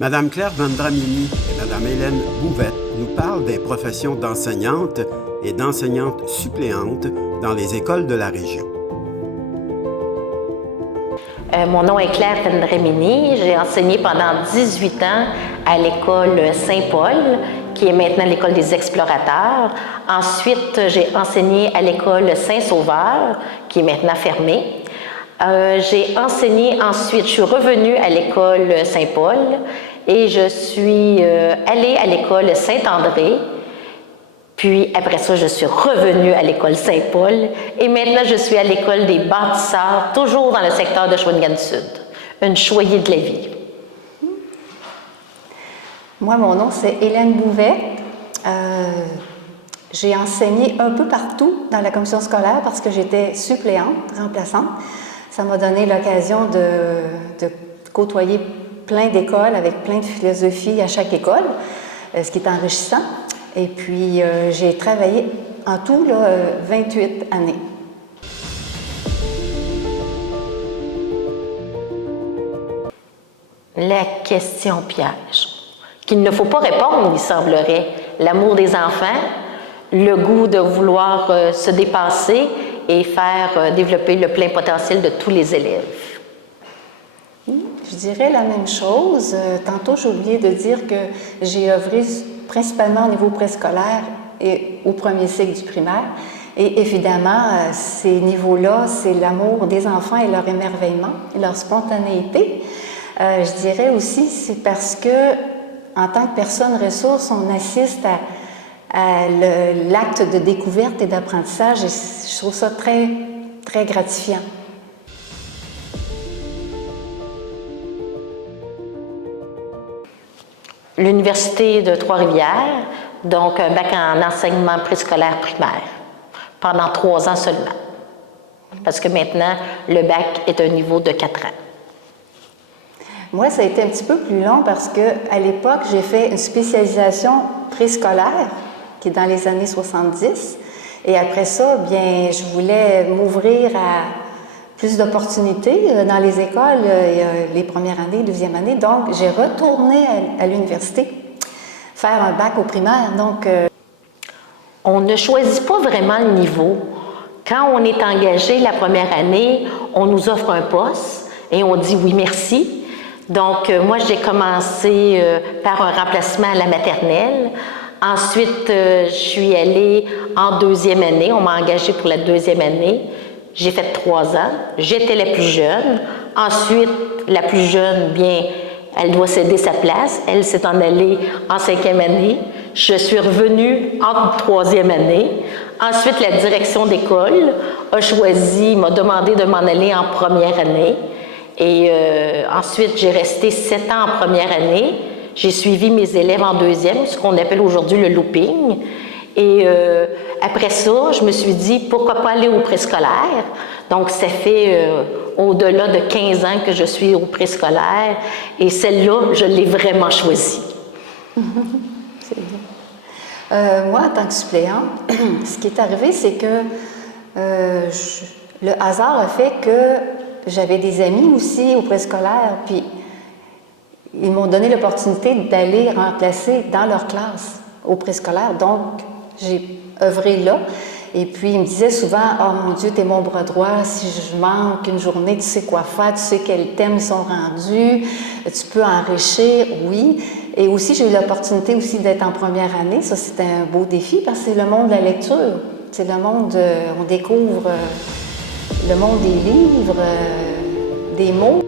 Madame Claire Vendramini et Madame Hélène Bouvette nous parlent des professions d'enseignantes et d'enseignantes suppléantes dans les écoles de la région. Mon nom est Claire Vendramini. J'ai enseigné pendant 18 ans à l'école Saint-Paul, qui est maintenant l'école des explorateurs. Ensuite, j'ai enseigné à l'école Saint-Sauveur, qui est maintenant fermée. J'ai enseigné ensuite, je suis revenue à l'école Saint-Paul et je suis allée à l'école Saint-André. Puis après ça, je suis revenue à l'école Saint-Paul et maintenant je suis à l'école des bâtisseurs, toujours dans le secteur de Shawinigan-Sud. Une choyée de la vie. Moi, mon nom, c'est Hélène Bouvette. J'ai enseigné un peu partout dans la commission scolaire parce que j'étais suppléante, remplaçante. Ça m'a donné l'occasion de côtoyer plein d'écoles avec plein de philosophies à chaque école, ce qui est enrichissant. Et puis, j'ai travaillé en tout 28 années. La question piège, qu'il ne faut pas répondre, il semblerait. L'amour des enfants, le goût de vouloir se dépasser et faire développer le plein potentiel de tous les élèves. Je dirais la même chose. Tantôt, j'ai oublié de dire que j'ai œuvré principalement au niveau préscolaire et au premier cycle du primaire. Et évidemment, ces niveaux-là, c'est l'amour des enfants et leur émerveillement, et leur spontanéité. Je dirais aussi, c'est parce que, en tant que personne ressource, on assiste à l'acte de découverte et d'apprentissage, et je trouve ça très, très gratifiant. L'Université de Trois-Rivières, donc un bac en enseignement préscolaire primaire, pendant 3 ans seulement. Parce que maintenant, le bac est un niveau de 4 ans. Moi, ça a été un petit peu plus long parce qu'à l'époque, j'ai fait une spécialisation préscolaire, qui est dans les années 70. Et après ça, bien, je voulais m'ouvrir à plus d'opportunités dans les écoles, les premières années, deuxième année. Donc, j'ai retourné à l'université faire un bac au primaire. Donc, on ne choisit pas vraiment le niveau. Quand on est engagé la première année, on nous offre un poste et on dit oui, merci. Donc, moi, j'ai commencé par un remplacement à la maternelle. Ensuite, je suis allée en deuxième année. On m'a engagée pour la deuxième année. J'ai fait 3 ans. J'étais la plus jeune. Ensuite, la plus jeune, bien, elle doit céder sa place. Elle s'est en allée en 5e année. Je suis revenue en 3e année. Ensuite, la direction d'école m'a demandé de m'en aller en première année. Et ensuite, j'ai resté 7 ans en première année. J'ai suivi mes élèves en deuxième, ce qu'on appelle aujourd'hui le looping. Et après ça, je me suis dit, pourquoi pas aller au préscolaire? Donc, ça fait au-delà de 15 ans que je suis au préscolaire. Et celle-là, je l'ai vraiment choisie. C'est bien. Moi, en tant que suppléante, ce qui est arrivé, c'est que le hasard a fait que j'avais des amis aussi au préscolaire, puis ils m'ont donné l'opportunité d'aller remplacer dans leur classe au préscolaire. Donc, j'ai œuvré là. Et puis, ils me disaient souvent, « Oh mon Dieu, t'es mon bras droit. Si je manque une journée, tu sais quoi faire, tu sais quels thèmes ils sont rendus, tu peux enrichir. » Oui. Et aussi, j'ai eu l'opportunité aussi d'être en première année. Ça, c'était un beau défi parce que c'est le monde de la lecture. C'est le monde, on découvre le monde des livres, des mots.